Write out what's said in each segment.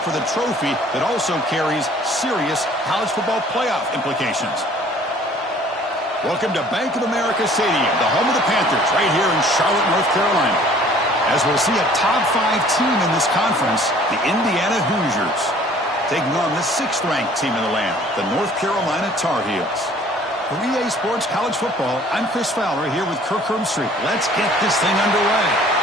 for the trophy that also carries serious college football playoff implications. Welcome to Bank of America Stadium, the home of the Panthers, right here in Charlotte, North Carolina. As we'll see a top 5 team in this conference, the Indiana Hoosiers, taking on the 6th-ranked team in the land, the North Carolina Tar Heels. For EA Sports College Football, I'm Chris Fowler here with Kirk Herbstreit. Let's get this thing underway.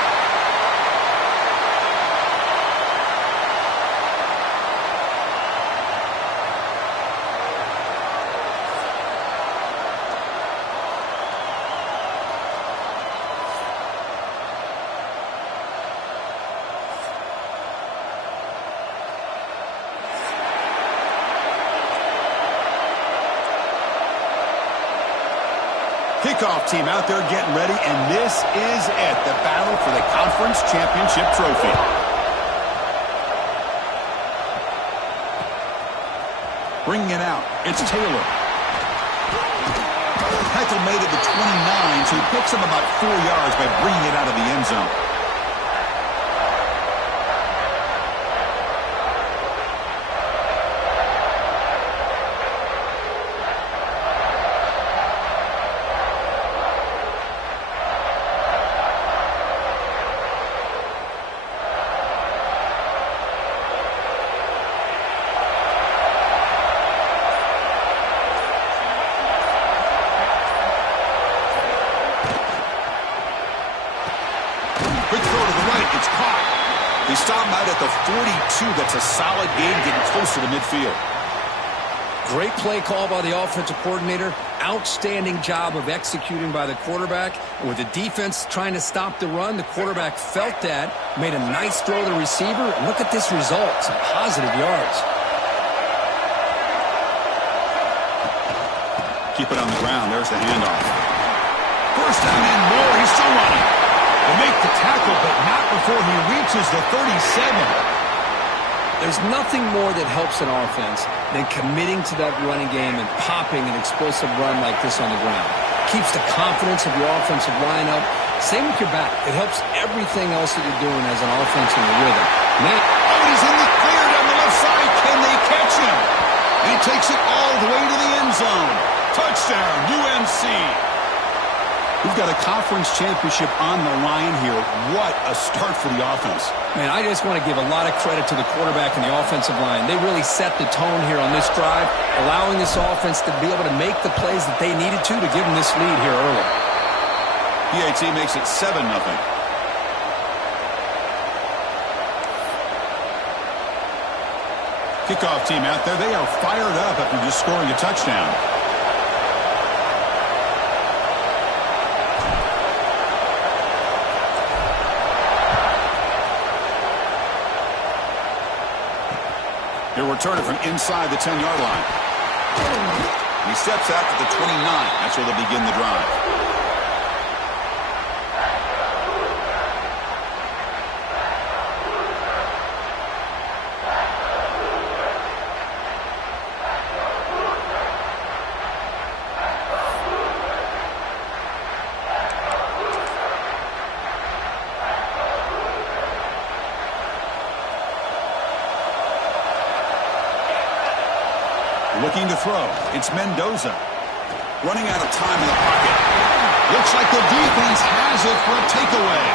Kickoff team out there getting ready, and this is it, the battle for the conference championship trophy. Bringing it out, it's Taylor. Heckle made it to 29, so he picks up about 4 yards by bringing it out of the end zone. Quick throw to the right. It's caught. They stop him out at the 42. That's a solid gain, getting closer to midfield. Great play call by the offensive coordinator. Outstanding job of executing by the quarterback. And with the defense trying to stop the run, the quarterback felt that, made a nice throw to the receiver. And look at this result. Some positive yards. Keep it on the ground. There's the handoff. First down and more. He's still running. They make the tackle, but not before he reaches the 37. There's nothing more that helps an offense than committing to that running game and popping an explosive run like this on the ground. Keeps the confidence of your offensive lineup. Same with your back. It helps everything else that you're doing as an offense in the rhythm. Now, he's in the clear down the left side. Can they catch him? He takes it all the way to the end zone. Touchdown, UNC. We've got a conference championship on the line here. What a start for the offense. Man, I just want to give a lot of credit to the quarterback and the offensive line. They really set the tone here on this drive, allowing this offense to be able to make the plays that they needed to give them this lead here early. PAT makes it 7-0. Kickoff team out there. They are fired up after just scoring a touchdown. He'll return it from inside the 10-yard line. He steps out to the 29. That's where they'll begin the drive. Looking to throw. It's Mendoza. Running out of time in the pocket. Looks like the defense has it for a takeaway.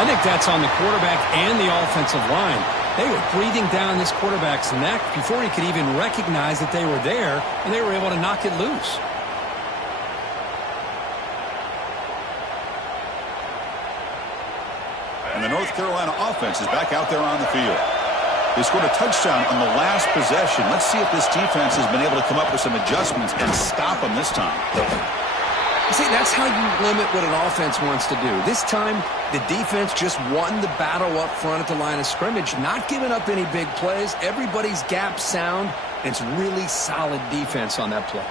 I think that's on the quarterback and the offensive line. They were breathing down this quarterback's neck before he could even recognize that they were there, and they were able to knock it loose. And the North Carolina offense is back out there on the field. They scored a touchdown on the last possession. Let's see if this defense has been able to come up with some adjustments and stop them this time. See, that's how you limit what an offense wants to do. This time, the defense just won the battle up front at the line of scrimmage, not giving up any big plays. Everybody's gap sound, and it's really solid defense on that play.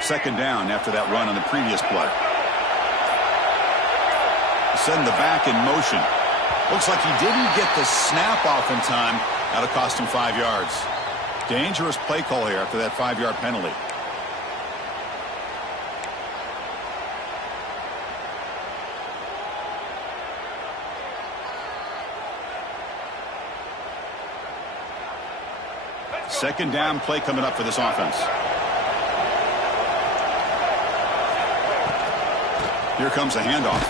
Second down after that run on the previous play. Send the back in motion. Looks like he didn't get the snap off in time. That'll cost him 5 yards. Dangerous play call here after that 5-yard penalty. Second down play coming up for this offense. Here comes a handoff.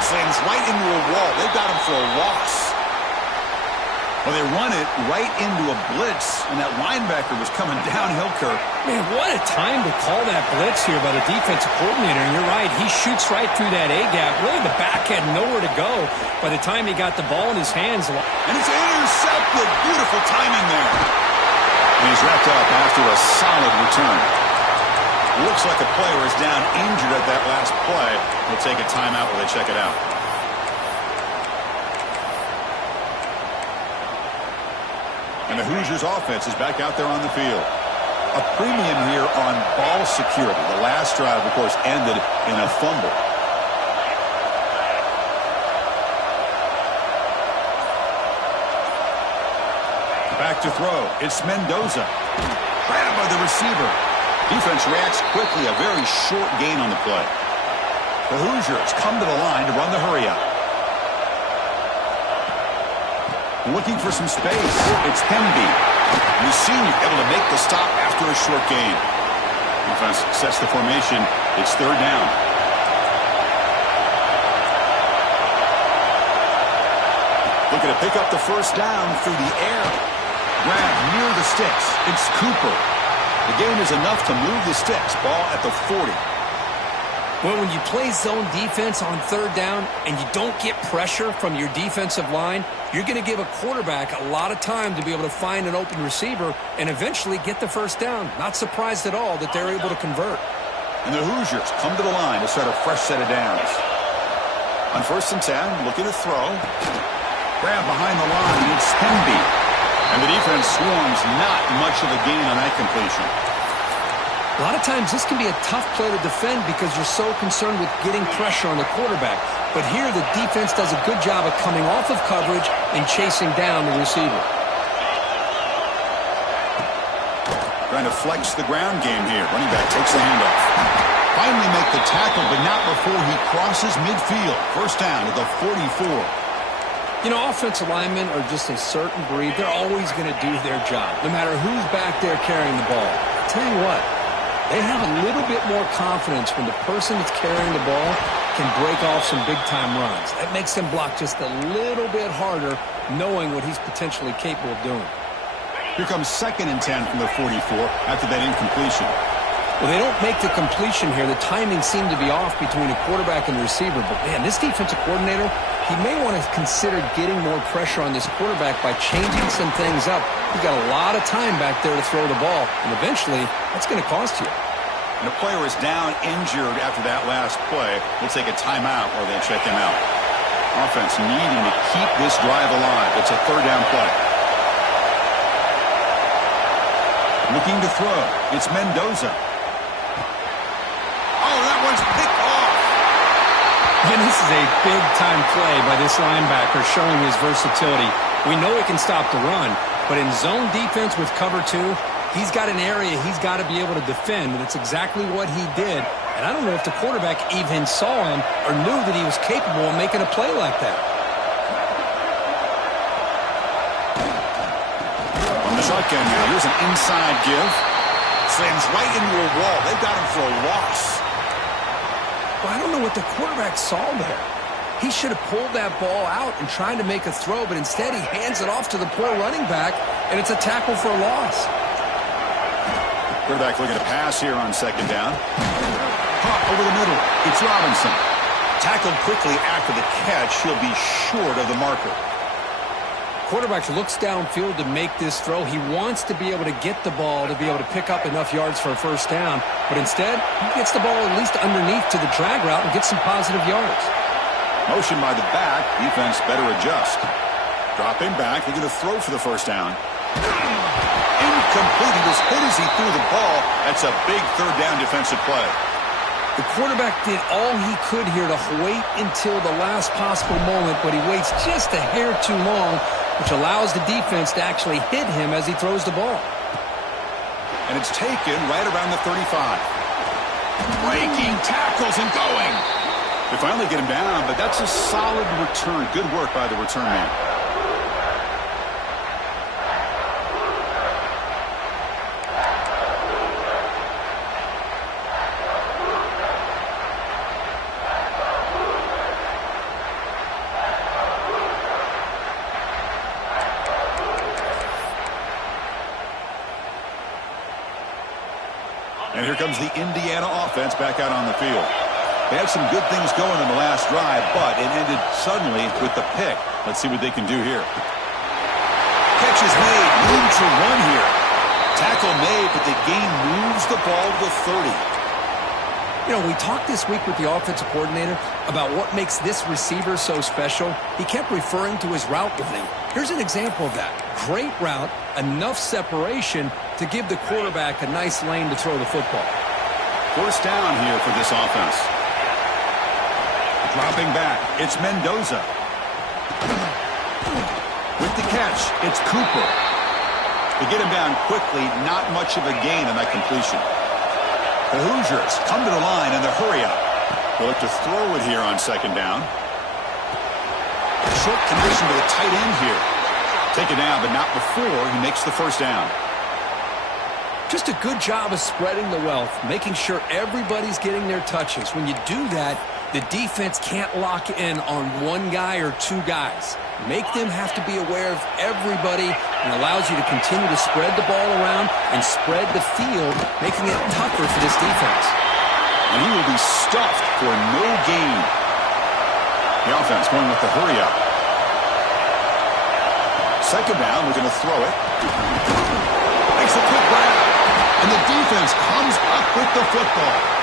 Slams right into a wall. They've got him for a loss. Well, they run it right into a blitz, and that linebacker was coming downhill, Kirk. Man, what a time to call that blitz here by the defensive coordinator. And you're right, he shoots right through that A-gap. Really, the back had nowhere to go by the time he got the ball in his hands. And it's intercepted. Beautiful timing there. And he's wrapped up after a solid return. Looks like a player is down injured at that last play. We'll take a timeout while they check it out. And the Hoosiers offense is back out there on the field. A premium here on ball security. The last drive, of course, ended in a fumble. Back to throw. It's Mendoza. Grabbed by the receiver. Defense reacts quickly. A very short gain on the play. The Hoosiers come to the line to run the hurry-up. Looking for some space. It's Hemby. The senior able to make the stop after a short gain. Defense sets the formation. It's third down. Looking to pick up the first down through the air. Grab near the sticks. It's Cooper. The gain is enough to move the sticks. Ball at the 40. Well, when you play zone defense on third down and you don't get pressure from your defensive line, you're going to give a quarterback a lot of time to be able to find an open receiver and eventually get the first down. Not surprised at all that they're able to convert. And the Hoosiers come to the line to start a fresh set of downs. On 1st and 10, looking to throw. Grab behind the line. It's Hemby. And the defense swarms. Not much of a gain on that completion. A lot of times this can be a tough play to defend because you're so concerned with getting pressure on the quarterback. But here the defense does a good job of coming off of coverage and chasing down the receiver. Trying to flex the ground game here. Running back takes the handoff. Finally make the tackle, but not before he crosses midfield. First down at the 44. You know, offensive linemen are just a certain breed. They're always going to do their job, no matter who's back there carrying the ball. I'll tell you what. They have a little bit more confidence when the person that's carrying the ball can break off some big-time runs. That makes them block just a little bit harder, knowing what he's potentially capable of doing. Here comes 2nd and 10 from the 44 after that incompletion. Well, they don't make the completion here. The timing seemed to be off between a quarterback and the receiver. But, man, this defensive coordinator, he may want to consider getting more pressure on this quarterback by changing some things up. He's got a lot of time back there to throw the ball, and eventually that's going to cost you. And the player is down injured after that last play. We'll take a timeout while they check him out. Offense needing to keep this drive alive. It's a third down play. Looking to throw. It's Mendoza. Oh, that one's picked off. And this is a big-time play by this linebacker showing his versatility. We know he can stop the run, but in zone defense with cover 2, he's got an area he's got to be able to defend, and it's exactly what he did. And I don't know if the quarterback even saw him or knew that he was capable of making a play like that. On the shotgun now, here's an inside give. Slams right into a wall. They've got him for a loss. Well, I don't know what the quarterback saw there. He should have pulled that ball out and tried to make a throw, but instead he hands it off to the poor running back, and it's a tackle for a loss. Quarterback looking to pass here on 2nd down. Caught over the middle. It's Robinson. Tackled quickly after the catch. He'll be short of the marker. Quarterback looks downfield to make this throw. He wants to be able to get the ball to be able to pick up enough yards for a first down, but instead he gets the ball at least underneath to the drag route and gets some positive yards. Motion by the back. Defense better adjust. Dropping back. They're going to throw for the first down. Incomplete. He was hit as he threw the ball. That's a big third down defensive play. The quarterback did all he could here to wait until the last possible moment, but he waits just a hair too long, which allows the defense to actually hit him as he throws the ball. And it's taken right around the 35. Breaking tackles and going. They finally get him down, but that's a solid return. Good work by the return man. And here comes the Indiana offense back out on the field. They had some good things going in the last drive, but it ended suddenly with the pick. Let's see what they can do here. Catch is made. Room to run here. Tackle made, but the gain moves the ball to the 30. You know, we talked this week with the offensive coordinator about what makes this receiver so special. He kept referring to his route running. Here's an example of that. Great route, enough separation to give the quarterback a nice lane to throw the football. First down here for this offense. Dropping back, it's Mendoza. With the catch, it's Cooper. To get him down quickly, not much of a gain on that completion. The Hoosiers come to the line in the hurry up. They'll look to throw it here on second down. Short connection to the tight end here. Take it down, but not before he makes the first down. Just a good job of spreading the wealth, making sure everybody's getting their touches. When you do that, the defense can't lock in on one guy or two guys. Make them have to be aware of everybody and allows you to continue to spread the ball around and spread the field, making it tougher for this defense. And he will be stuffed for no gain. The offense going with the hurry up. Second down, we're going to throw it. Makes a quick grab. And the defense comes up with the football.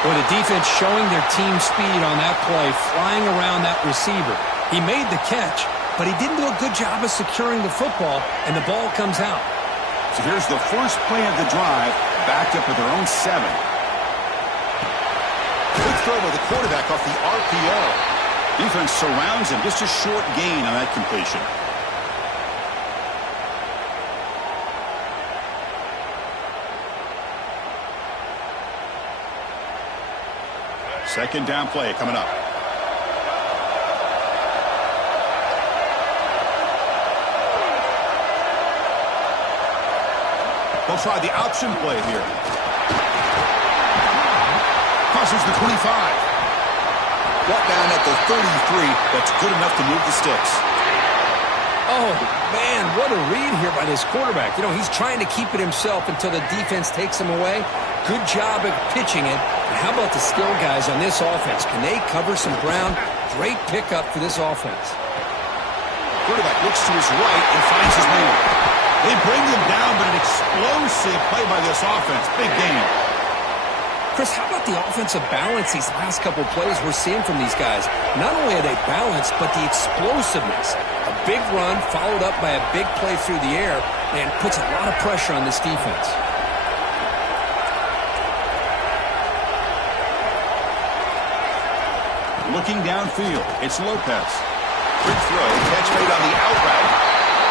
Well, the defense showing their team speed on that play, flying around that receiver. He made the catch, but he didn't do a good job of securing the football, and the ball comes out. So here's the first play of the drive, backed up at their own 7. Quick throw by the quarterback off the RPO. Defense surrounds him, just a short gain on that completion. Second down play coming up. They'll try the option play here. Crosses the 25. Brought down at the 33. That's good enough to move the sticks. Oh, man, what a read here by this quarterback. You know, he's trying to keep it himself until the defense takes him away. Good job of pitching it. And how about the skill guys on this offense? Can they cover some ground? Great pickup for this offense. Quarterback looks to his right and finds his man. They bring him down, but an explosive play by this offense. Big game. Chris, how about the offensive balance these last couple plays we're seeing from these guys? Not only are they balanced, but the explosiveness. A big run followed up by a big play through the air and puts a lot of pressure on this defense. Looking downfield, it's Lopez. Quick throw, catch made on the out route.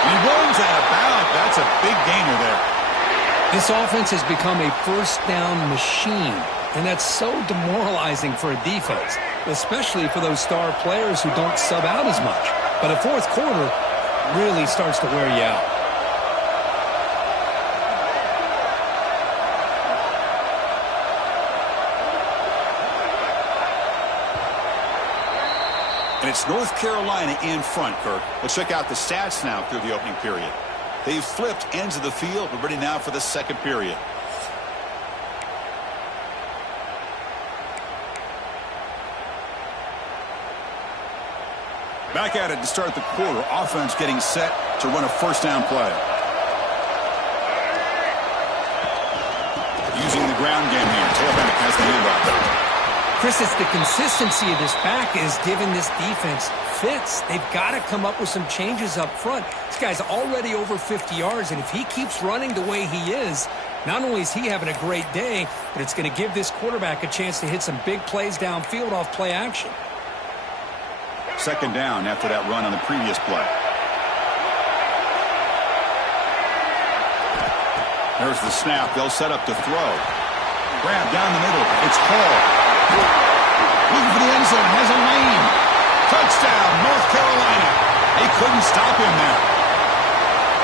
He runs out of bounds. That's a big gainer there. This offense has become a first down machine, and that's so demoralizing for a defense, especially for those star players who don't sub out as much. But a fourth quarter really starts to wear you out. And it's North Carolina in front, Kirk. Let's check out the stats now through the opening period. They've flipped ends of the field. We're ready now for the second period. Back at it to start the quarter. Offense getting set to run a first down play. Using the ground game here. Tailback has the handoff. Chris, it's the consistency of this back is giving this defense fits. They've got to come up with some changes up front. This guy's already over 50 yards, and if he keeps running the way he is, Not only is he having a great day, but it's going to give this quarterback a chance to hit some big plays downfield off play action. Second down after that run on the previous play. There's the snap. They'll set up to throw. Grab down the middle. It's called. Looking for the end zone. Has a lane. Touchdown, North Carolina. They couldn't stop him there.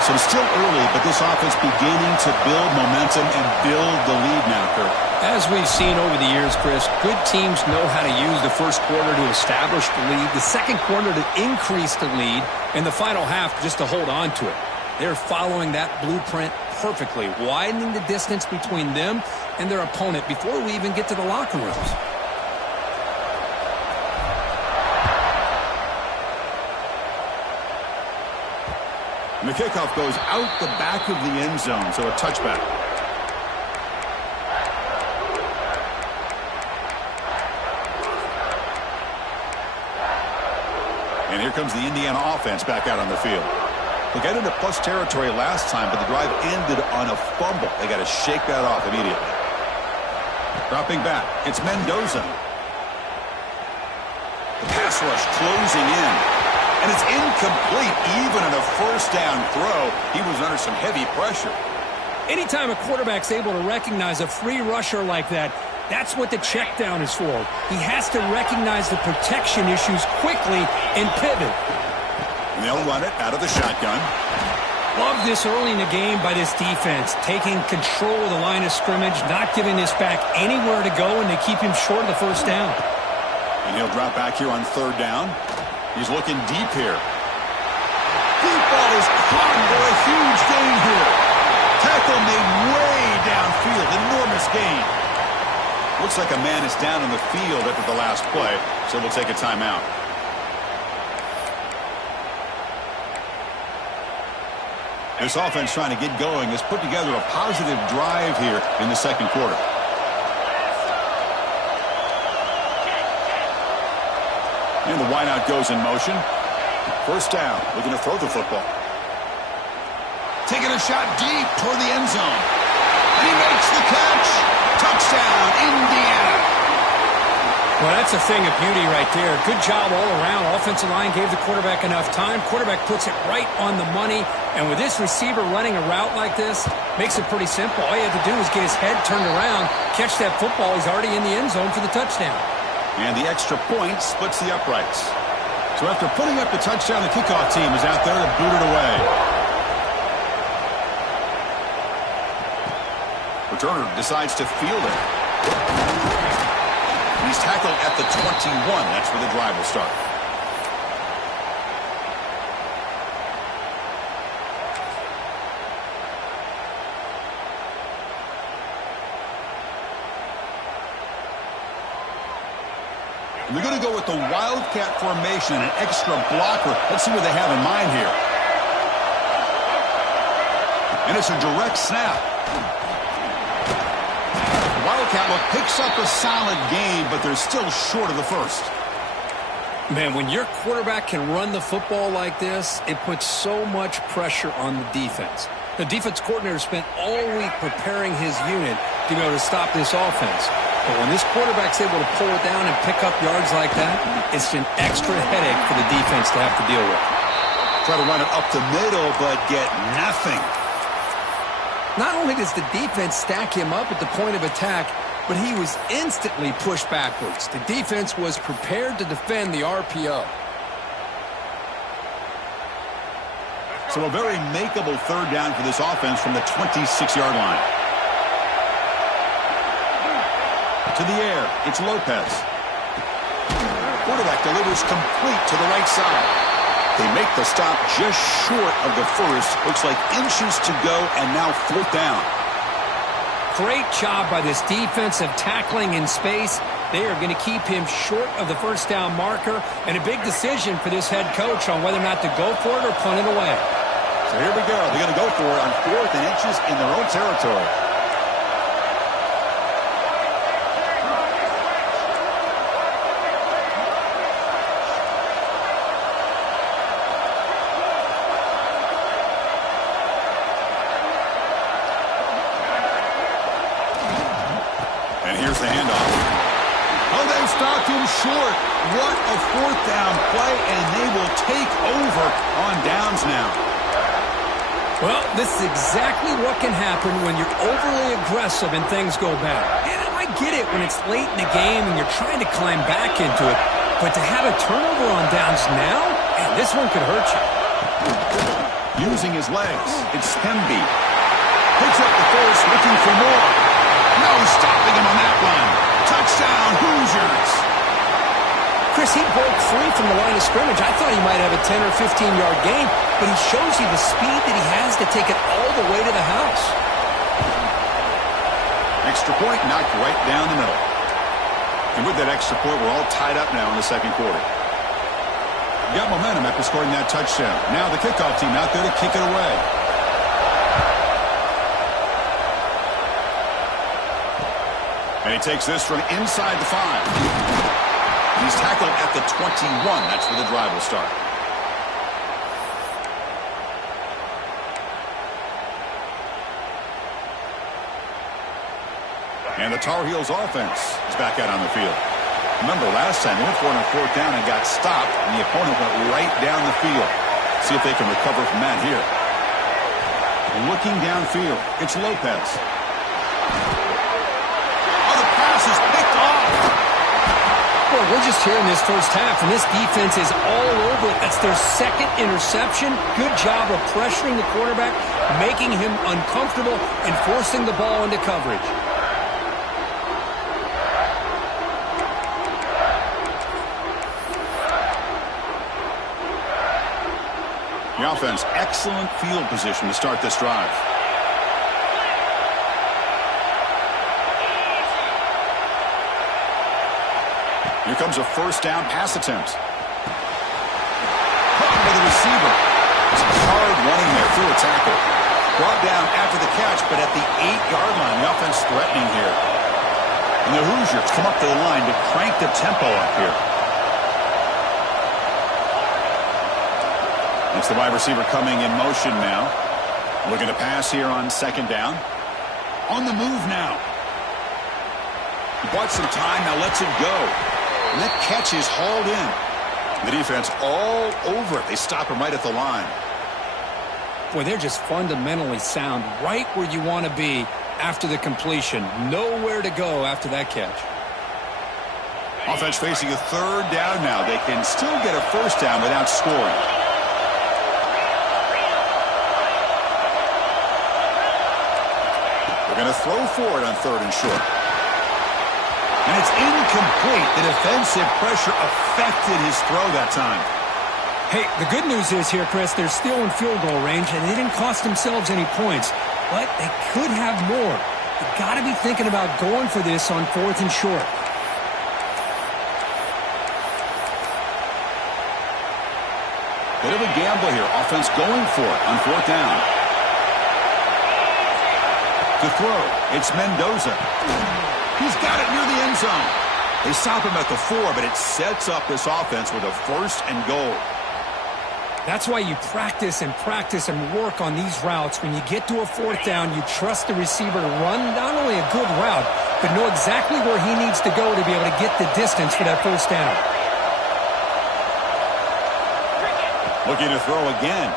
So it's still early, but this offense beginning to build momentum and build the lead now, Kurt. As we've seen over the years, Chris, good teams know how to use the first quarter to establish the lead, the second quarter to increase the lead, and the final half just to hold on to it. They're following that blueprint perfectly, widening the distance between them and their opponent before we even get to the locker rooms. And the kickoff goes out the back of the end zone, so a touchback. And here comes the Indiana offense back out on the field. They got into plus territory last time, but the drive ended on a fumble. They got to shake that off immediately. Dropping back, it's Mendoza. The pass rush closing in. And it's incomplete even on a first down throw. He was under some heavy pressure. Anytime a quarterback's able to recognize a free rusher like that, that's what the check down is for. He has to recognize the protection issues quickly and pivot. And they'll run it out of the shotgun. Love this early in the game by this defense, taking control of the line of scrimmage, not giving this back anywhere to go, and they keep him short of the first down. And he'll drop back here on third down. He's looking deep here. Deep ball is caught for a huge gain here. Tackle made way downfield. Enormous gain. Looks like a man is down in the field after the last play, so we'll take a timeout. This offense trying to get going has put together a positive drive here in the second quarter. And the wideout goes in motion. First down, looking to throw the football. Taking a shot deep toward the end zone. And he makes the catch. Touchdown, Indiana. Well, that's a thing of beauty right there. Good job all around. Offensive line gave the quarterback enough time. Quarterback puts it right on the money. And with this receiver running a route like this, makes it pretty simple. All you have to do is get his head turned around, catch that football. He's already in the end zone for the touchdown. And the extra point splits the uprights. So after putting up the touchdown, the kickoff team is out there to boot it away. Returner decides to field it. He's tackled at the 21. That's where the drive will start. We're going to go with the Wildcat formation, an extra blocker. Let's see what they have in mind here. And it's a direct snap. Wildcat look picks up a solid game, but they're still short of the first. Man, when your quarterback can run the football like this, it puts so much pressure on the defense. The defense coordinator spent all week preparing his unit to be able to stop this offense. But when this quarterback's able to pull it down and pick up yards like that, it's an extra headache for the defense to have to deal with. Try to run it up the middle, but get nothing. Not only does the defense stack him up at the point of attack, but he was instantly pushed backwards. The defense was prepared to defend the RPO. So a very makeable third down for this offense from the 26-yard line. To the air, it's Lopez. Quarterback delivers complete to the right side. They make the stop just short of the first. Looks like inches to go, and now fourth down. Great job by this defense of tackling in space. They are going to keep him short of the first down marker, and a big decision for this head coach on whether or not to go for it or punt it away. So here we go. They're going to go for it on 4th and inches in their own territory. stopped him short. What a fourth down play, and they will take over on downs now. Well, this is exactly what can happen when you're overly aggressive and things go bad. And I get it when it's late in the game and you're trying to climb back into it. But to have a turnover on downs now, man, this one could hurt you. Using his legs, it's Hemby. Picks up the first, looking for more. No stopping him on that one. Touchdown, Hoosiers. Chris, he broke free from the line of scrimmage. I thought he might have a 10 or 15-yard gain, but he shows you the speed that he has to take it all the way to the house. Extra point knocked right down the middle. And with that extra point, we're all tied up now in the second quarter. Got momentum after scoring that touchdown. Now the kickoff team out there to kick it away. And he takes this from inside the 5. He's tackled at the 21. That's where the drive will start. And the Tar Heels offense is back out on the field. Remember, last time they went for it on fourth down and got stopped, and the opponent went right down the field. See if they can recover from that here. Looking downfield, it's Lopez. Oh, the pass is picked off. Boy, we're just here in this first half, and this defense is all over it. That's their second interception. Good job of pressuring the quarterback, making him uncomfortable, and forcing the ball into coverage. The offense, excellent field position to start this drive. Here comes a first down pass attempt. Caught by the receiver. Some hard running there through a tackle. Brought down after the catch, but at the 8-yard line, the offense threatening here. And the Hoosiers come up to the line to crank the tempo up here. It's the wide receiver coming in motion now. Looking to pass here on second down. On the move now. He bought some time, now lets it go. And that catch is hauled in. The defense all over it. They stop him right at the line. Boy, they're just fundamentally sound, right where you want to be after the completion. Nowhere to go after that catch. Offense facing a third down now. They can still get a first down without scoring. They're going to throw for it on third and short. And it's incomplete. The defensive pressure affected his throw that time. Hey, the good news is here, Chris, they're still in field goal range, and they didn't cost themselves any points. But they could have more. You've got to be thinking about going for this on fourth and short. Bit of a gamble here. Offense going for it on fourth down. To throw, it's Mendoza. He's got it near the end zone. They stop him at the 4, but it sets up this offense with a first and goal. That's why you practice and work on these routes. When you get to a fourth down, you trust the receiver to run not only a good route, but know exactly where he needs to go to be able to get the distance for that first down. Looking to throw again.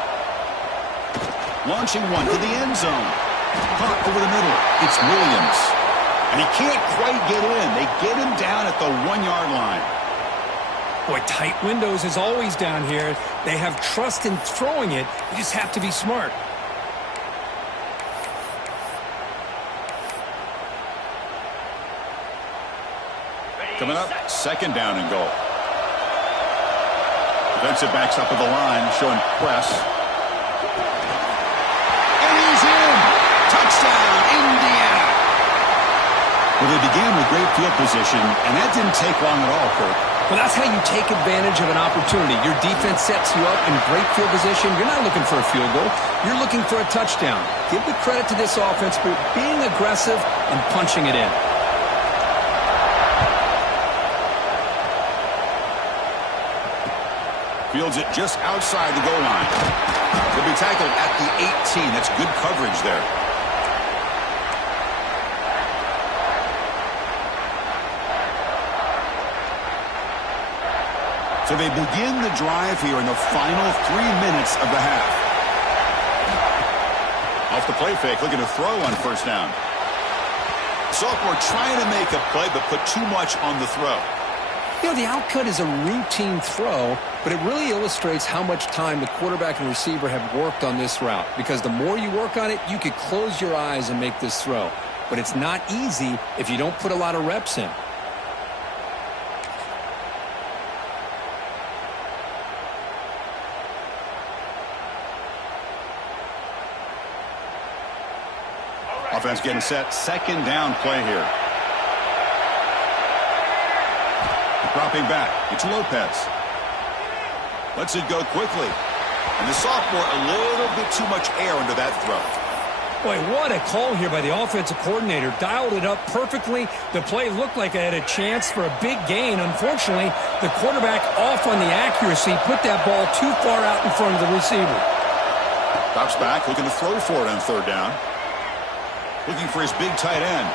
Launching one to the end zone. Caught over the middle. It's Williams. And he can't quite get in. They get him down at the 1-yard line. Boy, tight windows is always down here. They have trust in throwing it. You just have to be smart. Coming up, second down and goal. Defensive backs up at the line, showing press. And he's in! Touchdown, Indiana! Well, they began with great field position, and that didn't take long at all, Kirk. Well, that's how you take advantage of an opportunity. Your defense sets you up in great field position. You're not looking for a field goal. You're looking for a touchdown. Give the credit to this offense for being aggressive and punching it in. Fields it just outside the goal line. He'll be tackled at the 18. That's good coverage there. So they begin the drive here in the final 3 minutes of the half. Off the play fake, looking to throw on first down. Sophomore trying to make a play, but put too much on the throw. You know, the outcut is a routine throw, but it really illustrates how much time the quarterback and receiver have worked on this route. Because the more you work on it, you could close your eyes and make this throw. But it's not easy if you don't put a lot of reps in. Offense getting set. Second down play here. Dropping back. It's Lopez. Lets it go quickly. And the sophomore a little bit too much air under that throw. Boy, what a call here by the offensive coordinator. Dialed it up perfectly. The play looked like it had a chance for a big gain. Unfortunately, the quarterback off on the accuracy, put that ball too far out in front of the receiver. Drops back, looking to throw for it on third down. Looking for his big tight end.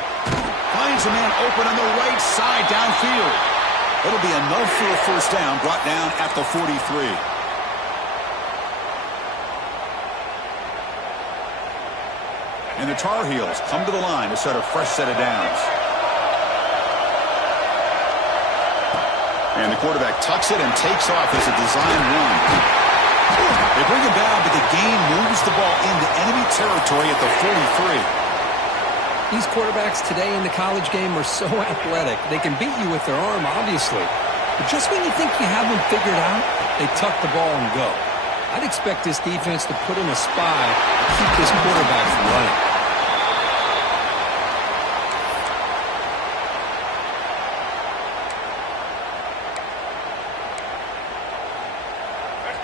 Finds a man open on the right side downfield. It'll be enough for a first down, brought down at the 43. And the Tar Heels come to the line to start a fresh set of downs. And the quarterback tucks it and takes off as a design run. They bring him down, but the gain moves the ball into enemy territory at the 43. These quarterbacks today in the college game are so athletic. They can beat you with their arm, obviously. But just when you think you have them figured out, they tuck the ball and go. I'd expect this defense to put in a spy to keep this quarterback from running.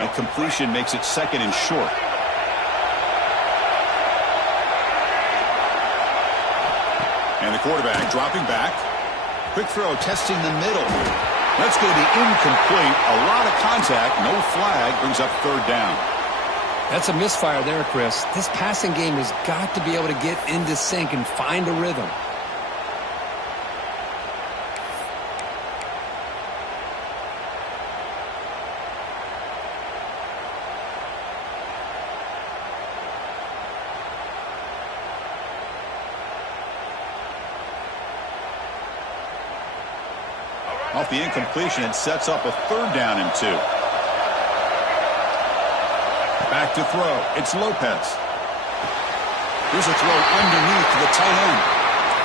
And completion makes it second and short. And the quarterback dropping back. Quick throw, testing the middle. That's going to be incomplete. A lot of contact, no flag, brings up third down. That's a misfire there, Chris. This passing game has got to be able to get into sync and find a rhythm. Off the incompletion, it sets up a third down and 2. Back to throw. It's Lopez. Here's a throw underneath to the tight end.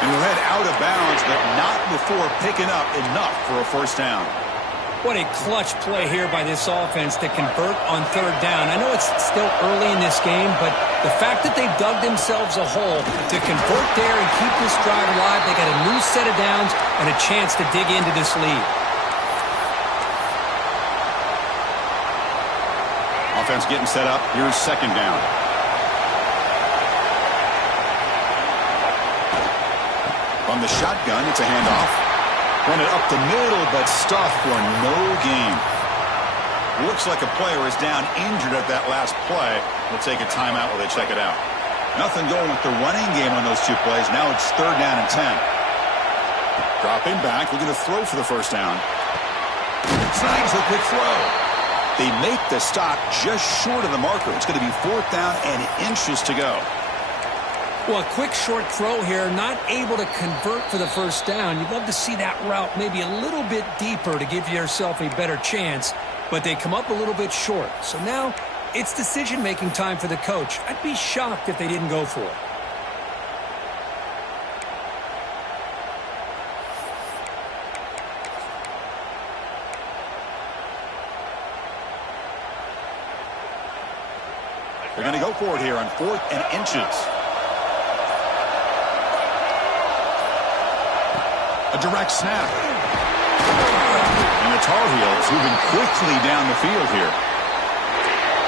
And he'll head out of bounds, but not before picking up enough for a first down. What a clutch play here by this offense to convert on third down. I know it's still early in this game, but the fact that they've dug themselves a hole to convert there and keep this drive alive, they got a new set of downs and a chance to dig into this lead. Offense getting set up. Here's second down. From the shotgun, it's a handoff. Run it up the middle, but stuffed for no gain. Looks like a player is down injured at that last play. We'll take a timeout while they check it out. Nothing going with the running game on those two plays. Now it's third down and 10. Dropping back, looking to throw for the first down. Snags the quick throw. They make the stop just short of the marker. It's going to be fourth down and inches to go. Well, a quick short throw here, not able to convert for the first down. You'd love to see that route maybe a little bit deeper to give yourself a better chance, but they come up a little bit short. So now it's decision-making time for the coach. I'd be shocked if they didn't go for it. They're going to go for it here on fourth and inches. A direct snap. And the Tar Heels moving quickly down the field here.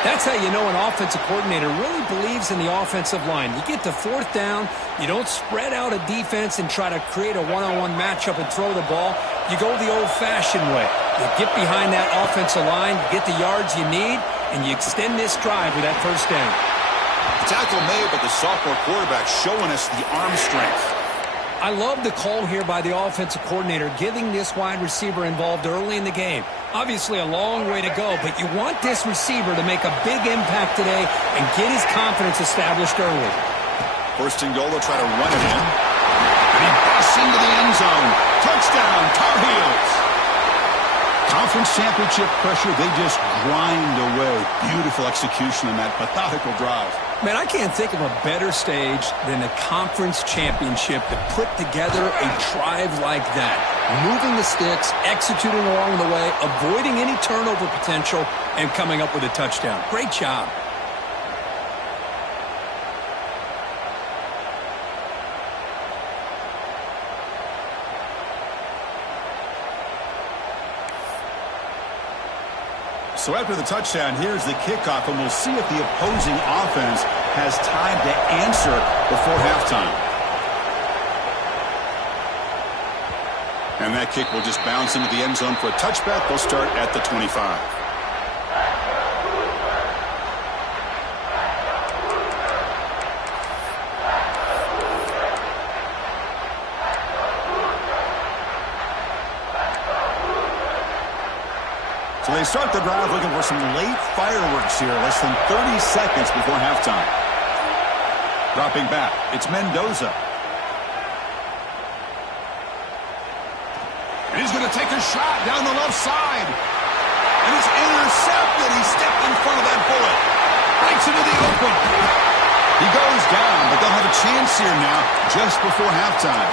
That's how you know an offensive coordinator really believes in the offensive line. You get to fourth down, you don't spread out a defense and try to create a one-on-one matchup and throw the ball. You go the old-fashioned way. You get behind that offensive line, you get the yards you need, and you extend this drive with that first down. The tackle made, but the sophomore quarterback showing us the arm strength. I love the call here by the offensive coordinator, getting this wide receiver involved early in the game. Obviously a long way to go, but you want this receiver to make a big impact today and get his confidence established early. First and goal, they'll try to run it in. And he busts into the end zone. Touchdown, Tar Heels. Conference championship pressure, they just grind away. Beautiful execution on that methodical drive. Man, I can't think of a better stage than the conference championship to put together a drive like that. Moving the sticks, executing along the way, avoiding any turnover potential, and coming up with a touchdown. Great job. So after the touchdown, here's the kickoff, and we'll see if the opposing offense has time to answer before halftime. And that kick will just bounce into the end zone for a touchback. They'll start at the 25. So they start the drive looking for some late fireworks here, less than 30 seconds before halftime. Dropping back, it's Mendoza. And he's going to take a shot down the left side. And it's intercepted. He stepped in front of that bullet. Breaks into the open. He goes down, but they'll have a chance here now just before halftime.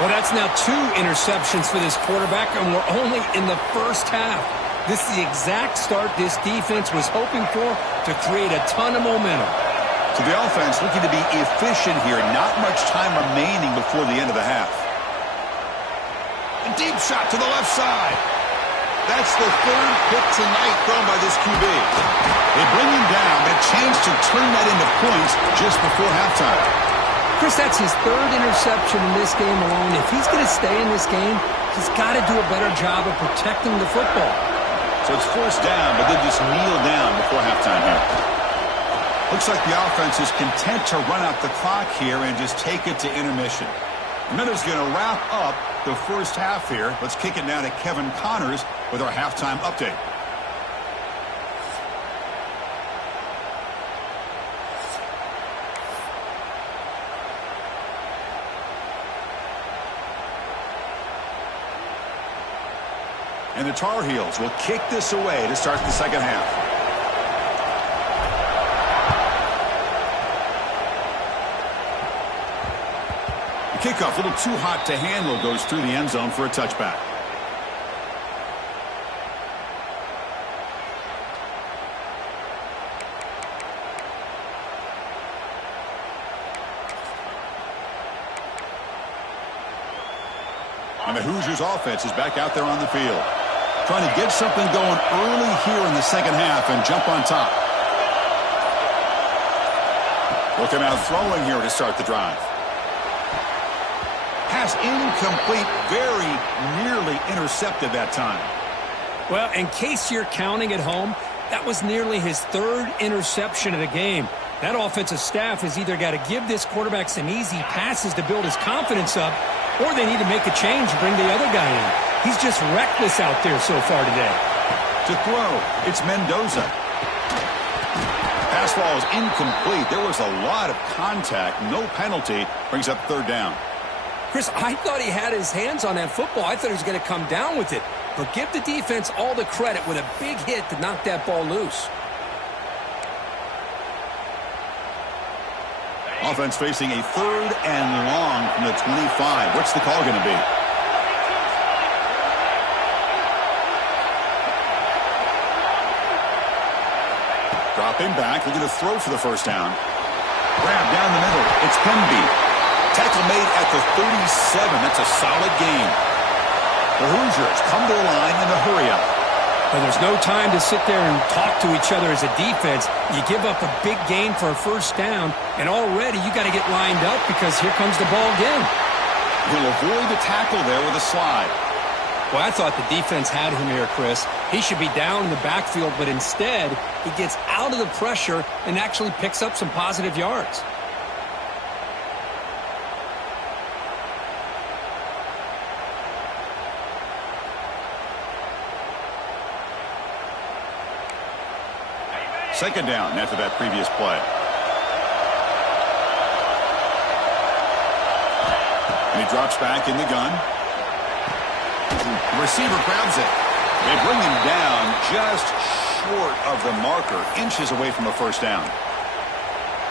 Well, that's now 2 interceptions for this quarterback, and we're only in the first half. This is the exact start this defense was hoping for to create a ton of momentum. So the offense looking to be efficient here. Not much time remaining before the end of the half. A deep shot to the left side. That's the 3rd pick tonight thrown by this QB. They bring him down, but a chance to turn that into points just before halftime. Chris, that's his 3rd interception in this game alone. If he's going to stay in this game, he's got to do a better job of protecting the football. So it's first down, but they just kneel down before halftime here. Looks like the offense is content to run out the clock here and just take it to intermission. The Minnows going to wrap up the first half here. Let's kick it now to Kevin Connors with our halftime update. And the Tar Heels will kick this away to start the second half. The kickoff, a little too hot to handle, goes through the end zone for a touchback. And the Hoosiers offense is back out there on the field, trying to get something going early here in the second half and jump on top. Looking out throwing here to start the drive. Pass incomplete, very nearly intercepted that time. Well, in case you're counting at home, that was nearly his 3rd interception of the game. That offensive staff has either got to give this quarterback some easy passes to build his confidence up, or they need to make a change and bring the other guy in. He's just reckless out there so far today. To throw, it's Mendoza. Pass ball is incomplete. There was a lot of contact. No penalty. Brings up 3rd down. Chris, I thought he had his hands on that football. I thought he was going to come down with it. But give the defense all the credit with a big hit to knock that ball loose. Offense facing a 3rd and long from the 25. What's the call going to be? Dropping back, looking to throw for the first down. Grab down the middle. It's Pemby. Tackle made at the 37. That's a solid gain. The Hoosiers come to the line in a hurry-up. Well, there's no time to sit there and talk to each other as a defense. You give up a big gain for a first down, and already you got to get lined up because here comes the ball again. He'll avoid the tackle there with a slide. Well, I thought the defense had him here, Chris. He should be down in the backfield, but instead he gets out of the pressure and actually picks up some positive yards. Second down after that previous play. And he drops back in the gun. The receiver grabs it. They bring him down just short of the marker, inches away from a first down.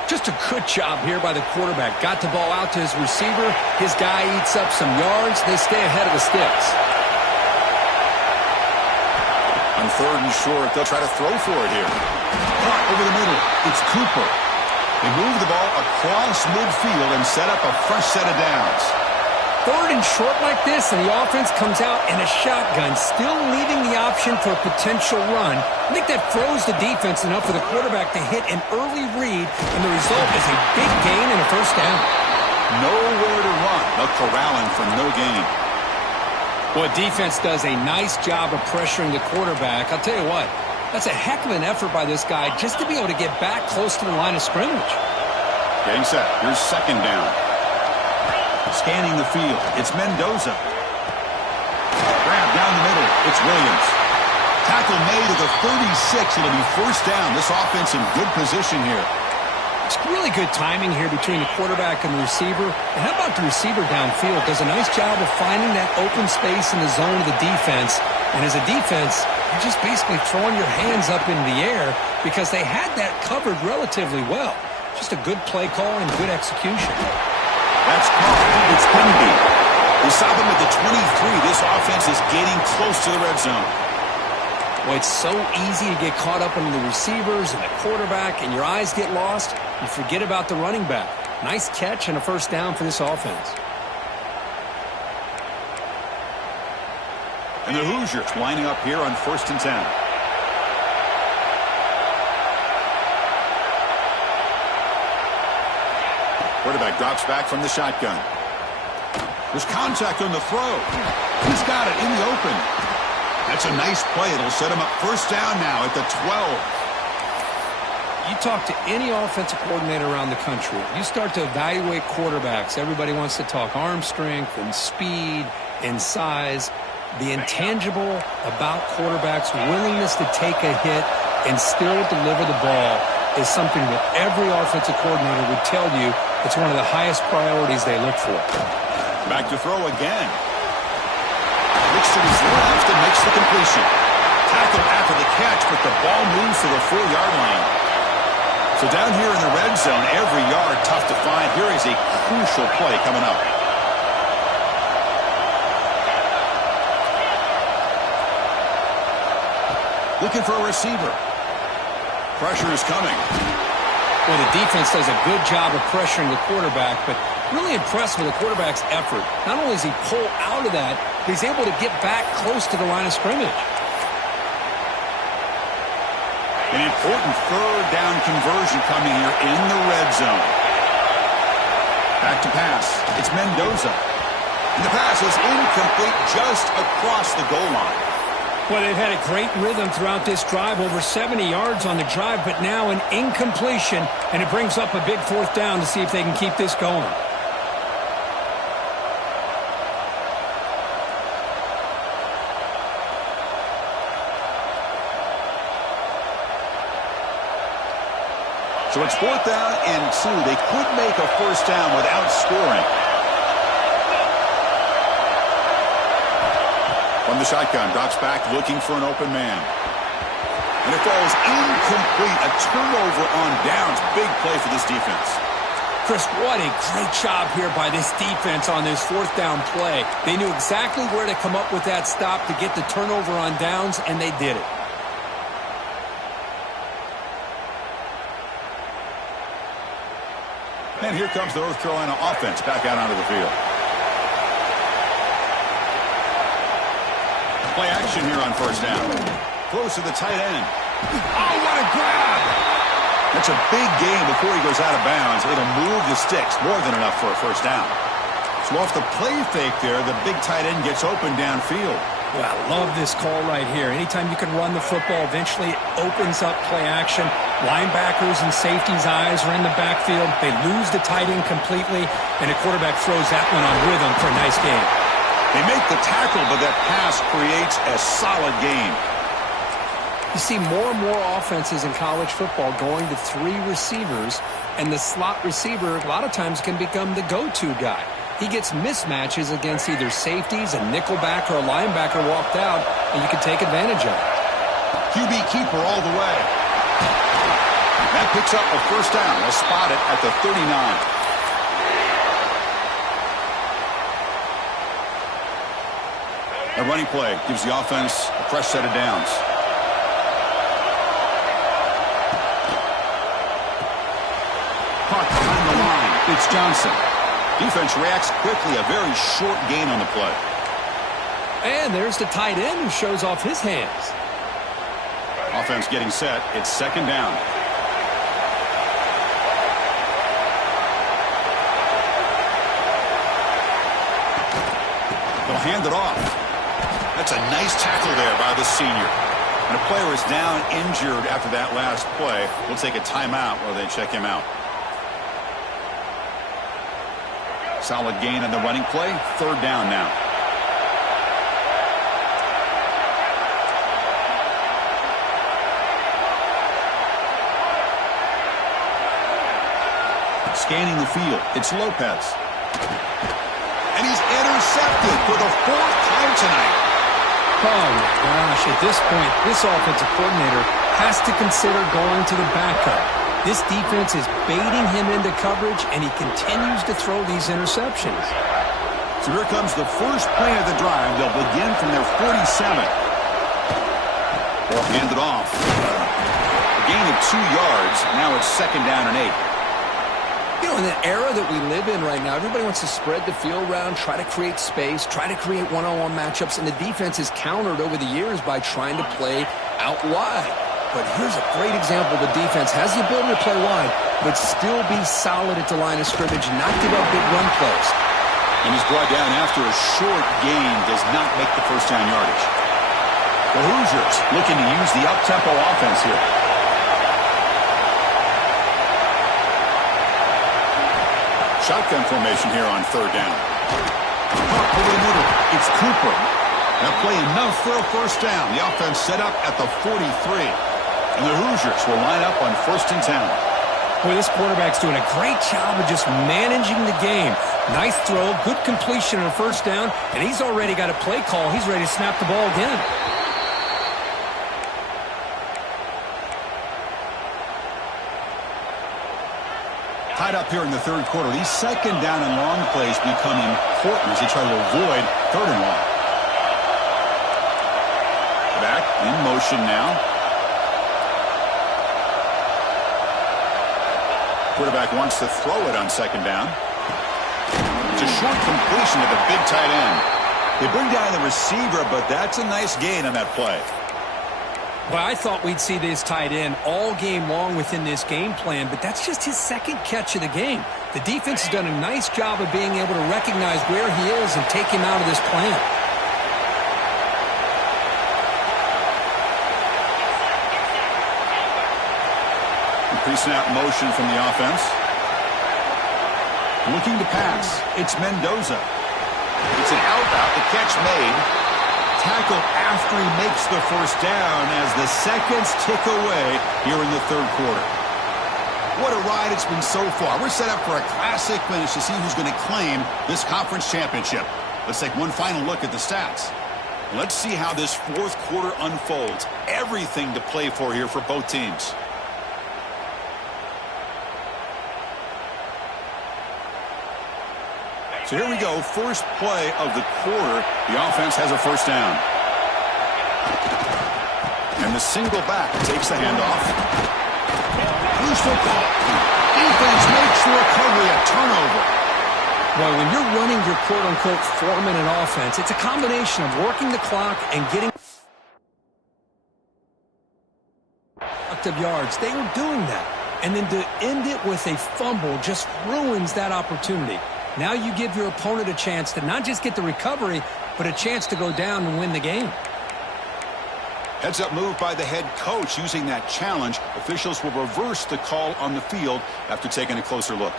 Just a good job here by the quarterback. Got the ball out to his receiver. His guy eats up some yards. They stay ahead of the sticks. On third and short, they'll try to throw for it here. Caught over the middle. It's Cooper. They move the ball across midfield and set up a fresh set of downs. Third and short like this, and the offense comes out in a shotgun, still leaving the option for a potential run. I think that froze the defense enough for the quarterback to hit an early read, and the result is a big gain and a first down. Nowhere to run. They'll corral him for no gain. Boy, defense does a nice job of pressuring the quarterback. I'll tell you what, that's a heck of an effort by this guy just to be able to get back close to the line of scrimmage. Getting set. Here's second down. Scanning the field. It's Mendoza. Grab down the middle. It's Williams. Tackle made at the 36. It'll be first down. This offense in good position here. It's really good timing here between the quarterback and the receiver. And how about the receiver downfield? Does a nice job of finding that open space in the zone of the defense. And as a defense, you're just basically throwing your hands up in the air because they had that covered relatively well. Just a good play call and good execution. That's caught. It's Penby. They stop him at the 23. This offense is getting close to the red zone. Well, it's so easy to get caught up in the receivers and the quarterback, and your eyes get lost. You forget about the running back. Nice catch and a first down for this offense. And the Hoosiers lining up here on 1st and 10. Quarterback drops back from the shotgun. There's contact on the throw. He's got it in the open. That's a nice play. It'll set him up first down now at the 12. You talk to any offensive coordinator around the country, you start to evaluate quarterbacks. Everybody wants to talk arm strength and speed and size. The intangible about quarterbacks' willingness to take a hit and still deliver the ball is something that every offensive coordinator would tell you it's one of the highest priorities they look for. Back to throw again. Looks to his left and makes the completion. Tackled after the catch, but the ball moves to the 4-yard line. So down here in the red zone, every yard tough to find. Here is a crucial play coming up. Looking for a receiver. Pressure is coming. Well, the defense does a good job of pressuring the quarterback, but really impressed with the quarterback's effort. Not only does he pull out of that, but he's able to get back close to the line of scrimmage. An important third down conversion coming here in the red zone. Back to pass. It's Mendoza. And the pass is incomplete just across the goal line. Well, they've had a great rhythm throughout this drive, over 70 yards on the drive, but now an incompletion, and it brings up a big fourth down to see if they can keep this going. So it's 4th down and 2. They could make a first down without scoring. From the shotgun, drops back looking for an open man. And it falls incomplete. A turnover on downs. Big play for this defense. Chris, what a great job here by this defense on this fourth down play. They knew exactly where to come up with that stop to get the turnover on downs, and they did it. And here comes the North Carolina offense back out onto the field. Play action here on first down. Close to the tight end. Oh, what a grab! That's a big gain before he goes out of bounds. It'll move the sticks, more than enough for a first down. So off the play fake there, the big tight end gets open downfield. Well, I love this call right here. Anytime you can run the football, eventually it opens up play action. Linebackers and safeties' eyes are in the backfield. They lose the tight end completely, and the quarterback throws that one on rhythm for a nice gain. They make the tackle, but that pass creates a solid gain. You see more and more offenses in college football going to 3 receivers, and the slot receiver a lot of times can become the go-to guy. He gets mismatches against either safeties, a nickelback, or a linebacker walked out, and you can take advantage of it. QB keeper all the way. That picks up a first down. They'll spot it at the 39. A running play gives the offense a fresh set of downs. Caught behind the line. It's Johnson. Defense reacts quickly. A very short gain on the play. And there's the tight end who shows off his hands. Offense getting set. It's second down. They'll hand it off. That's a nice tackle there by the senior. And a player is down injured after that last play. We'll take a timeout while they check him out. Solid gain on the running play. Third down now. Scanning the field. It's Lopez. And he's intercepted for the 4th time tonight. Oh, my gosh. At this point, this offensive coordinator has to consider going to the backup. This defense is baiting him into coverage, and he continues to throw these interceptions. So here comes the first play of the drive. They'll begin from their 47. They'll hand it off. A gain of 2 yards. Now it's second down and 8. You know, in the era that we live in right now, everybody wants to spread the field around, try to create space, try to create one-on-one matchups, and the defense is countered over the years by trying to play out wide. But here's a great example. The defense has the ability to play wide, but still be solid at the line of scrimmage, not give up big run plays. And he's brought down after a short gain, does not make the first down yardage. The Hoosiers looking to use the up-tempo offense here. Shotgun formation here on third down. Up over the middle. It's Cooper. That play enough for a first down. The offense set up at the 43. And the Hoosiers will line up on 1st and 10. Boy, this quarterback's doing a great job of just managing the game. Nice throw, good completion on a first down, and he's already got a play call. He's ready to snap the ball again. Tied up here in the third quarter. These second down and long plays become important as they try to avoid third and long. Back in motion now. Quarterback wants to throw it on second down. It's a short completion to the big tight end. They bring down the receiver, but that's a nice gain on that play. Well, I thought we'd see this tight end all game long within this game plan, but that's just his second catch of the game. The defense has done a nice job of being able to recognize where he is and take him out of this plan. Pre-snap motion from the offense. Looking to pass. It's Mendoza. It's an out route. The catch made. Tackle after he makes the first down as the seconds tick away here in the third quarter. What a ride it's been so far. We're set up for a classic finish to see who's going to claim this conference championship. Let's take one final look at the stats. Let's see how this fourth quarter unfolds. Everything to play for here for both teams. So here we go, first play of the quarter. The offense has a first down. And the single back takes the handoff. Loose football. Defense makes the recovery a turnover. Well, when you're running your quote-unquote 4-minute offense, it's a combination of working the clock and getting of yards. They were doing that. And then to end it with a fumble just ruins that opportunity. Now you give your opponent a chance to not just get the recovery, but a chance to go down and win the game. Heads up move by the head coach using that challenge. Officials will reverse the call on the field after taking a closer look.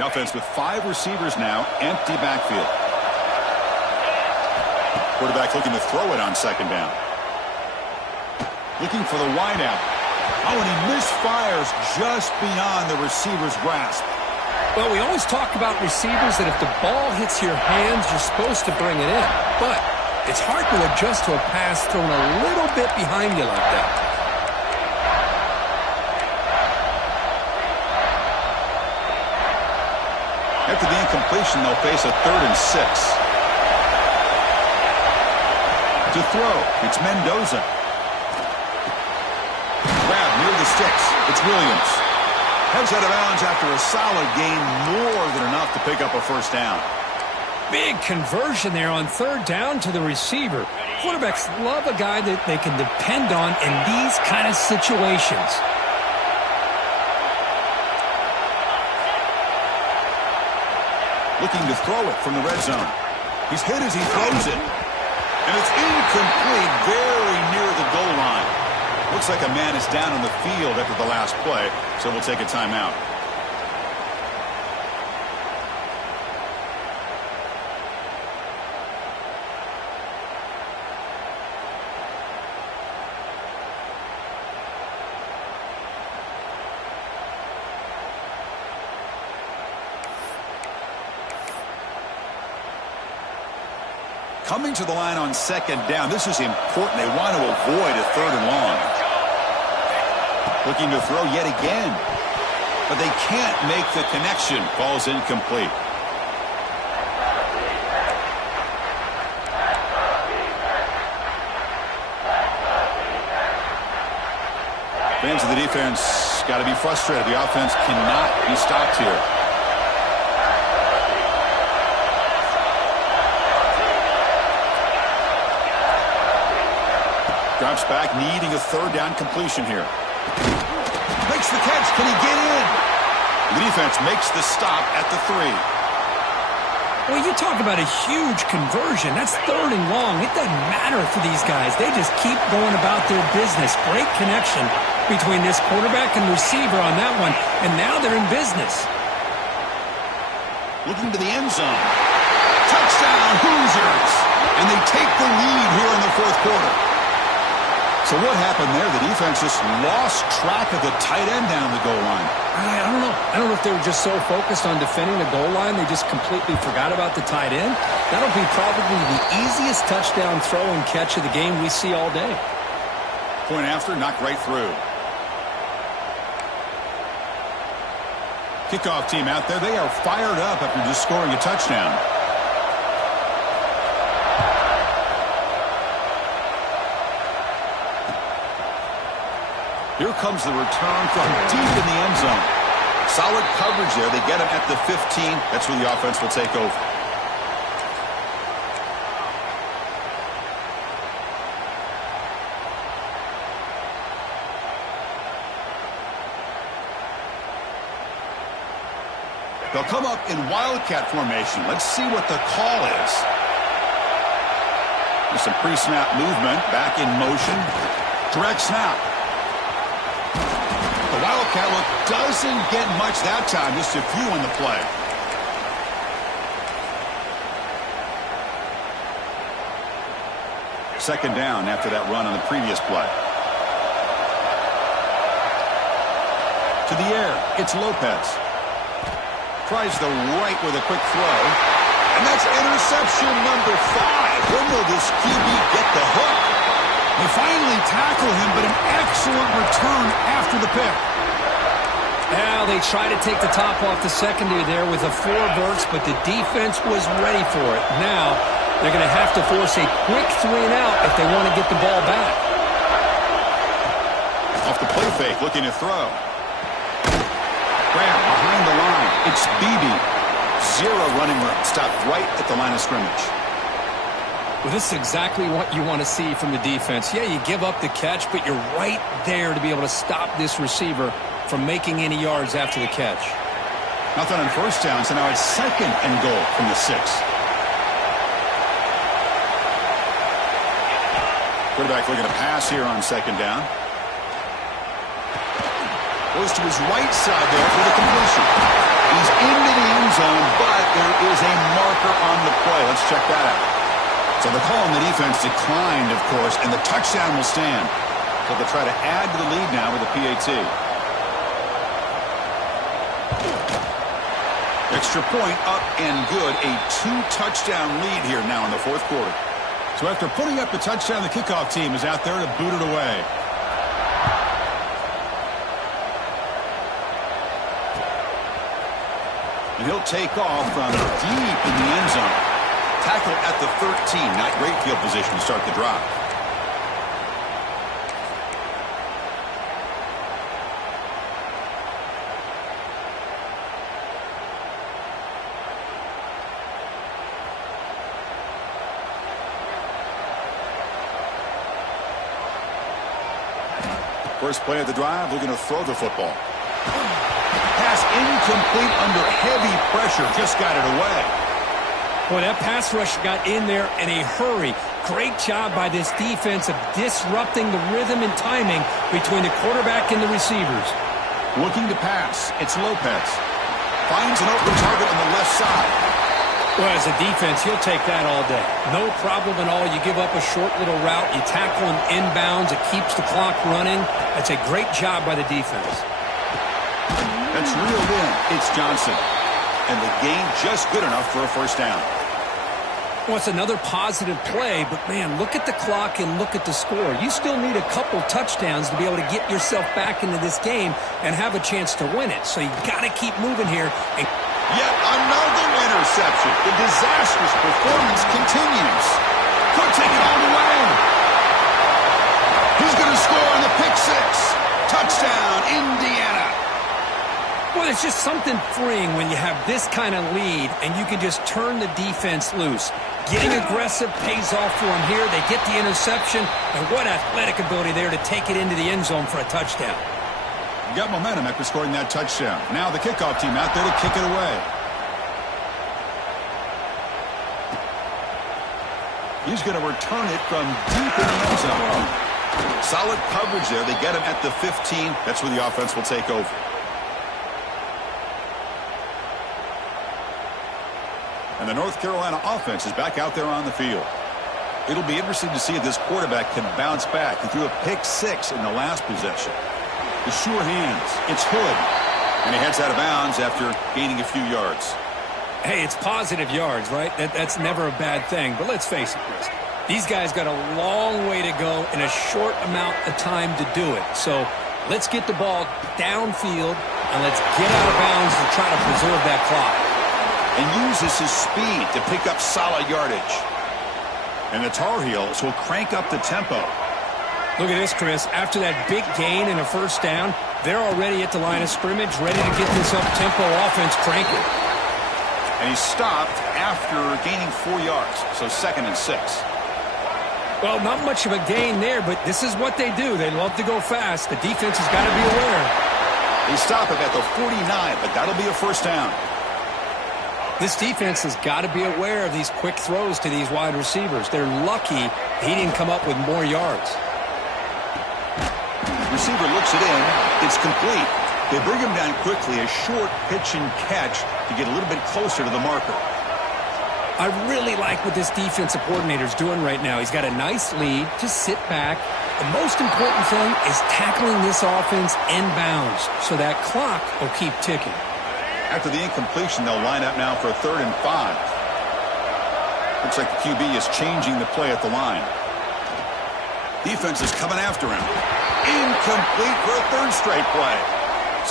The offense with 5 receivers now, empty backfield. Quarterback looking to throw it on second down. Looking for the wideout. Oh, and he misfires just beyond the receiver's grasp. Well, we always talk about receivers that if the ball hits your hands, you're supposed to bring it in. But it's hard to adjust to a pass thrown a little bit behind you like that. After the incompletion, they'll face a 3rd and 6. To throw, it's Mendoza. Grab near the sticks. It's Williams. Heads out of bounds after a solid gain, more than enough to pick up a first down. Big conversion there on 3rd down to the receiver. Quarterbacks love a guy that they can depend on in these kind of situations. Looking to throw it from the red zone. He's hit as he throws it. And it's incomplete, very near the goal line. Looks like a man is down on the field after the last play, so we'll take a timeout. Coming to the line on second down. This is important. They want to avoid a 3rd and long. Looking to throw yet again. But they can't make the connection. Ball's incomplete. Fans of the defense got to be frustrated. The offense cannot be stopped here. Drops back, needing a 3rd down completion here. Makes the catch. Can he get in? The defense makes the stop at the 3. Well, you talk about a huge conversion. That's 3rd and long. It doesn't matter for these guys. They just keep going about their business. Great connection between this quarterback and receiver on that one, and now they're in business. Looking to the end zone. Touchdown, Hoosiers! And they take the lead here in the 4th quarter. So what happened there? The defense just lost track of the tight end down the goal line. I don't know. I don't know if they were just so focused on defending the goal line they just completely forgot about the tight end. That'll be probably the easiest touchdown throw and catch of the game we see all day. Point after, knocked right through. Kickoff team out there. They are fired up after just scoring a touchdown. Here comes the return from deep in the end zone. Solid coverage there. They get him at the 15. That's where the offense will take over. They'll come up in wildcat formation. Let's see what the call is. There's some pre-snap movement. Back in motion. Direct snap. The wildcat look doesn't get much that time. Just a few on the play. Second down after that run on the previous play. To the air. It's Lopez. Tries the right with a quick throw. And that's interception number 5. When will this QB get the hook? They finally tackle him, but an excellent return after the pick. Now they try to take the top off the secondary there with a 4 verts, but the defense was ready for it. Now they're going to have to force a quick 3 and out if they want to get the ball back. Off the play fake, looking to throw. Grab behind the line. It's Beebe. 0 running room. Stopped right at the line of scrimmage. Well, this is exactly what you want to see from the defense. Yeah, you give up the catch, but you're right there to be able to stop this receiver from making any yards after the catch. Nothing on first down, so now it's 2nd and goal from the 6. Quarterback looking to pass here on 2nd down. Goes to his right side there for the completion. He's into the end zone, but there is a marker on the play. Let's check that out. So the call on the defense declined, of course, and the touchdown will stand. So they'll try to add to the lead now with a PAT. Extra point up and good. A 2-touchdown lead here now in the fourth quarter. So after putting up the touchdown, the kickoff team is out there to boot it away. And he'll take off from deep in the end zone. Tackle at the 13. Not great field position to start the drive. First play of the drive, looking to throw the football. Pass incomplete under heavy pressure. Just got it away. Boy, that pass rush got in there in a hurry. Great job by this defense of disrupting the rhythm and timing between the quarterback and the receivers. Looking to pass. It's Lopez. Finds an open target on the left side. Well, as a defense, you'll take that all day. No problem at all. You give up a short little route. You tackle him inbounds. It keeps the clock running. That's a great job by the defense. That's reeled in. It's Johnson. And the gain just good enough for a first down. Well, it's another positive play, but, man, look at the clock and look at the score. You still need a couple touchdowns to be able to get yourself back into this game and have a chance to win it. So you got to keep moving here. And yet another interception. The disastrous performance continues. Could take it all the way. He's going to score on the pick six. Touchdown, Indiana. Well, it's just something freeing when you have this kind of lead and you can just turn the defense loose. Getting aggressive pays off for them here. They get the interception, and what athletic ability there to take it into the end zone for a touchdown. Got momentum after scoring that touchdown. Now the kickoff team out there to kick it away. He's going to return it from deep in the end zone. Solid coverage there. They get him at the 15. That's where the offense will take over. And the North Carolina offense is back out there on the field. It'll be interesting to see if this quarterback can bounce back. He threw a pick six in the last possession. The sure hands. It's Hood. And he heads out of bounds after gaining a few yards. Hey, it's positive yards, right? That's never a bad thing. But let's face it, Chris. These guys got a long way to go in a short amount of time to do it. So let's get the ball downfield and let's get out of bounds and try to preserve that clock. And uses his speed to pick up solid yardage. And the Tar Heels will crank up the tempo. Look at this, Chris. After that big gain and a first down, they're already at the line of scrimmage, ready to get this up-tempo offense cranking. And he stopped after gaining 4 yards, so 2nd and 6. Well, not much of a gain there, but this is what they do. They love to go fast. The defense has got to be aware. They stop him at the 49, but that'll be a first down. This defense has got to be aware of these quick throws to these wide receivers. They're lucky he didn't come up with more yards. Receiver looks it in. It's complete. They bring him down quickly, a short pitch and catch to get a little bit closer to the marker. I really like what this defensive coordinator is doing right now. He's got a nice lead. Just sit back. The most important thing is tackling this offense inbounds so that clock will keep ticking. After the incompletion, they'll line up now for a 3rd and 5. Looks like the QB is changing the play at the line. Defense is coming after him. Incomplete for a 3rd straight play.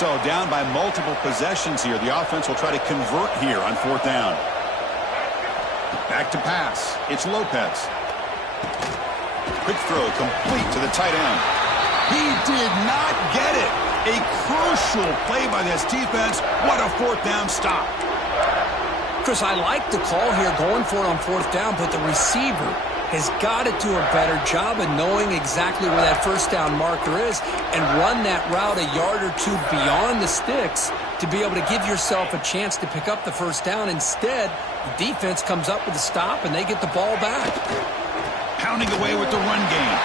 So down by multiple possessions here. The offense will try to convert here on 4th down. Back to pass. It's Lopez. Quick throw complete to the tight end. He did not get it. A crucial play by this defense. What a 4th down stop. Chris, I like the call here going for it on 4th down, but the receiver has got to do a better job of knowing exactly where that first down marker is and run that route a yard or two beyond the sticks to be able to give yourself a chance to pick up the first down. Instead, the defense comes up with a stop and they get the ball back. Pounding away with the run game.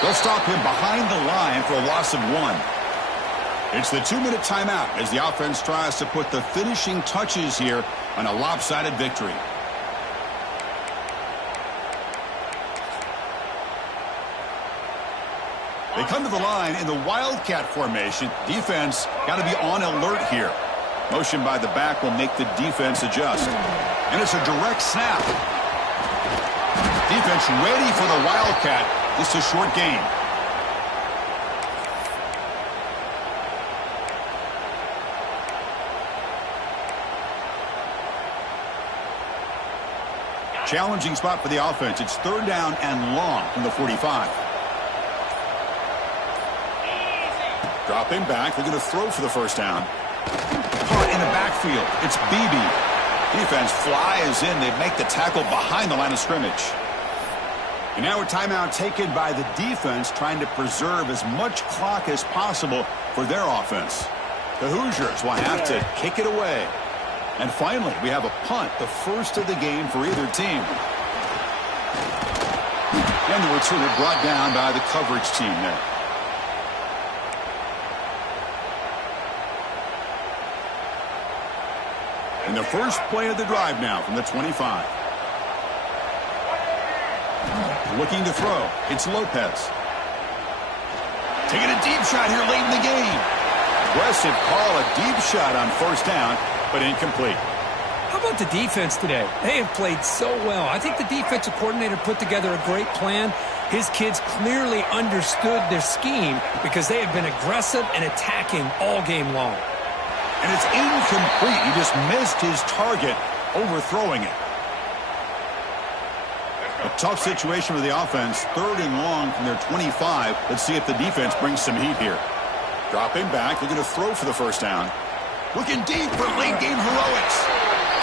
They'll stop him behind the line for a loss of 1. It's the 2-minute timeout as the offense tries to put the finishing touches here on a lopsided victory. They come to the line in the Wildcat formation. Defense got to be on alert here. Motion by the back will make the defense adjust. And it's a direct snap. Defense ready for the Wildcat. Just a short gain. Challenging spot for the offense. It's 3rd down and long from the 45. Dropping back. They're going to throw for the first down. Hart in the backfield. It's Beebe. Defense flies in. They make the tackle behind the line of scrimmage. And now a timeout taken by the defense, trying to preserve as much clock as possible for their offense. The Hoosiers will have to kick it away. And finally, we have a punt, the first of the game for either team. And the returner brought down by the coverage team there. And the first play of the drive now from the 25. Looking to throw. It's Lopez. Taking a deep shot here late in the game. Aggressive call, a deep shot on first down, but incomplete. How about the defense today? They have played so well. I think the defensive coordinator put together a great plan. His kids clearly understood their scheme because they have been aggressive and attacking all game long. And it's incomplete. He just missed his target, overthrowing it. A tough situation for the offense. 3rd and long from their 25. Let's see if the defense brings some heat here. Dropping back. They're going to throw for the first down. Looking deep for late-game heroics.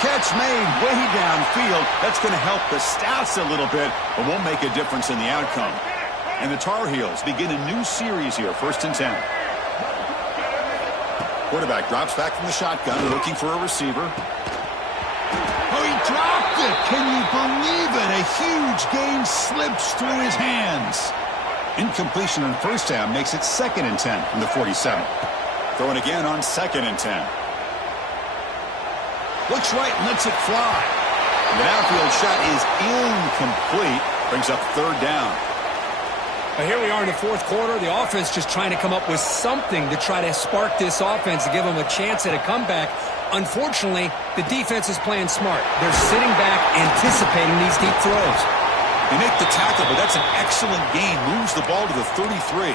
Catch made way downfield. That's going to help the stats a little bit, but won't make a difference in the outcome. And the Tar Heels begin a new series here, 1st and 10. Quarterback drops back from the shotgun, looking for a receiver. Oh, he dropped it! Can you believe it? A huge gain slips through his hands. Incompletion on first down makes it 2nd and 10 from the 47. Throwing again on 2nd and 10. Looks right and lets it fly. And the downfield shot is incomplete. Brings up 3rd down. Well, here we are in the 4th quarter. The offense just trying to come up with something to try to spark this offense to give them a chance at a comeback. Unfortunately, the defense is playing smart. They're sitting back, anticipating these deep throws. They make the tackle, but that's an excellent gain. Moves the ball to the 33.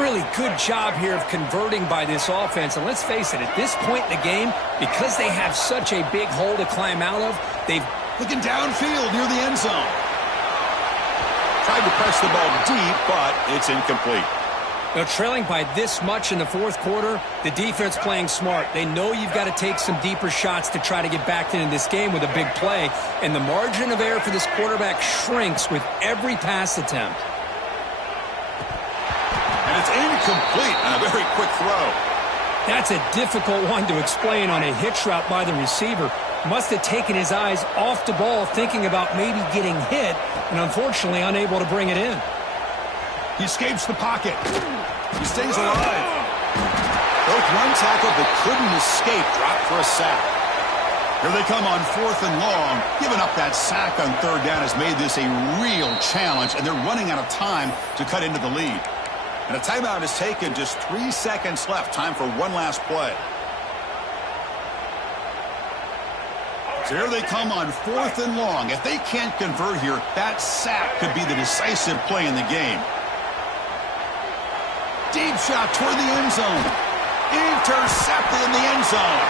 Really good job here of converting by this offense. And let's face it, at this point in the game, because they have such a big hole to climb out of, they've... Looking downfield near the end zone. Tried to press the ball deep, but it's incomplete. Now, trailing by this much in the 4th quarter, the defense playing smart. They know you've got to take some deeper shots to try to get back into this game with a big play. And the margin of error for this quarterback shrinks with every pass attempt. And it's incomplete on a very quick throw. That's a difficult one to explain on a hitch route by the receiver. Must have taken his eyes off the ball, thinking about maybe getting hit, and unfortunately unable to bring it in. He escapes the pocket. He stays alive. Both run tackle but couldn't escape. Dropped for a sack. Here they come on 4th and long. Giving up that sack on 3rd down has made this a real challenge, and they're running out of time to cut into the lead. And a timeout is taken. Just 3 seconds left. Time for one last play. So here they come on 4th and long. If they can't convert here, that sack could be the decisive play in the game. Deep shot toward the end zone. Intercepted in the end zone.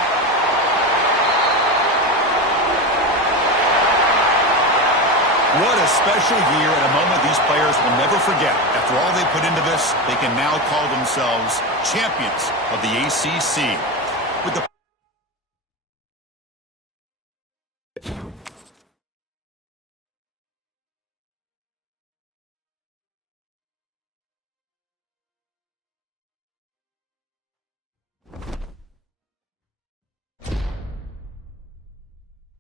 What a special year and a moment these players will never forget. After all they put into this, they can now call themselves champions of the ACC.